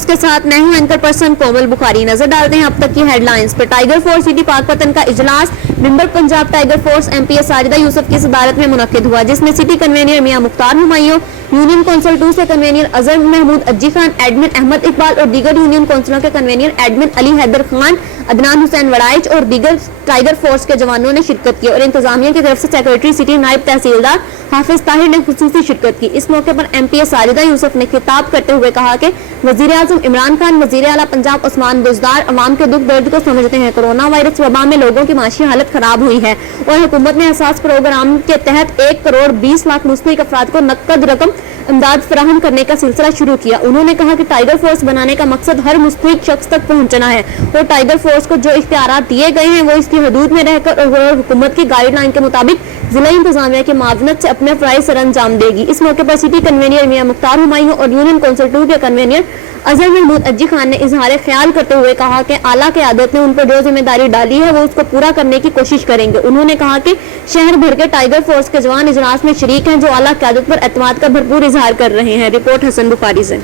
News کے ساتھ میں ہوں اینکر پرسن کومل بخاری. نظر ڈالتے ہیں اب تک کی ہیڈ لائنز پر. ٹائیگر فورس سٹی پاکپتن کا اجلاس member Punjab Tiger Force MP پی ساجدہ یوسف کی صدارت میں منعقد ہوا، جس میں سٹی کنوینر میاں مختار ہمایوں، یونین کونسل 2 سے کنوینر اظہر محمود اجی خان، ایڈمن احمد اقبال اور دیگر یونین کونسلوں کے کنوینر ایڈمن علی حیدر خان، عدنان حسین وڑائچ اور دیگر ٹائیگر فورس کے جوانوں نے شرکت کی اور انتظامیہ کی طرف سے سیکرٹری سٹی نائب تحصیلدار حافظ طاہر نے خصوصی شرکت کی. اس موقع پر ایم پی ساجدہ یوسف نے خطاب کرتے ہوئے کہا کہ وزیر اعظم عمران خان، وزیر اعلیٰ پنجاب عثمان بزدار عوام کے دکھ درد کو سمجھتے ہیں. کورونا وائرس وبا میں لوگوں کی معاشی حالت خراب ہوئی ہے اور حکومت نے احساس پروگرام کے تحت 1 کروڑ 20 لاکھ مستحق افراد کو نقد رقم امداد فراہم کرنے کا سلسلہ شروع کیا. انہوں نے کہا کہ ٹائیگر فورس بنانے کا مقصد ہر مستحق شخص تک پہنچنا ہے اور ٹائیگر فورس کو جو اختیارات دیے گئے ہیں وہ اس کی حدود میں رہ کر اور حکومت کی گائیڈ لائن کے مطابق ضلع انتظامیہ کی معاونت سے اپنے فرائض سر انجام دے گی. اس موقع پر سٹی کنوینر میاں مختار ہمایوں اور یونین کونسل 2 کے کنوینر اظہر محمود اجی خان نے اظہار خیال کرتے ہوئے کہا کہ اعلیٰ قیادت نے ان پر جو ذمہ داری ڈالی ہے وہ اس کو پورا کرنے کی کوشش کریں گے. انہوں نے کہا کہ شہر بھر کے ٹائیگر فورس کے جوان اجلاس میں شریک ہیں جو اعلیٰ قیادت پر اعتماد کا بھرپور اظہار کر رہے ہیں. رپورٹ حسن بخاری سے.